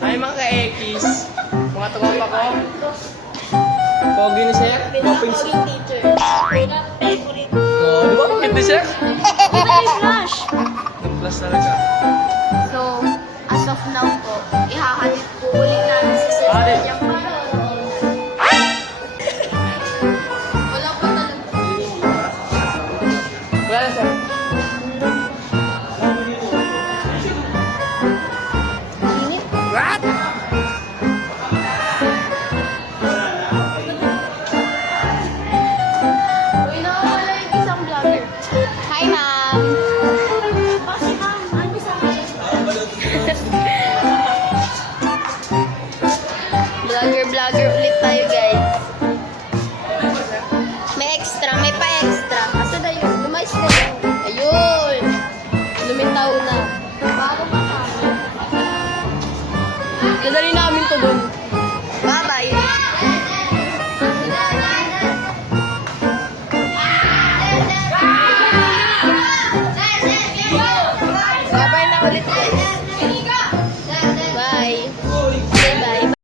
Ay, mga ka-ekis. Mga tropa ko. Pogi ni Sir. Pinaka-poging teacher. Pinaka-favorite. Oh, di ba? Hindi, Sir? Di ba yung flash? Nag-plus talaga. So, as of now po, ihahatid po ulit namin si Sir Ate. sa kanyang wala pa talaga. Wala na, Sir. Init. What? Uy, nakawala yung isang vlogger. Hi, ma'am. Bakit, ma'am? Ano isang Vlogger ulit tayo, guys. May extra, may pa-extra. Asa na yun? Lumayas na yun. Ayun. Lumitaw na. Bago pa ka. Nadali namin to dun. Bye-bye. Bye-bye na ulit, guys.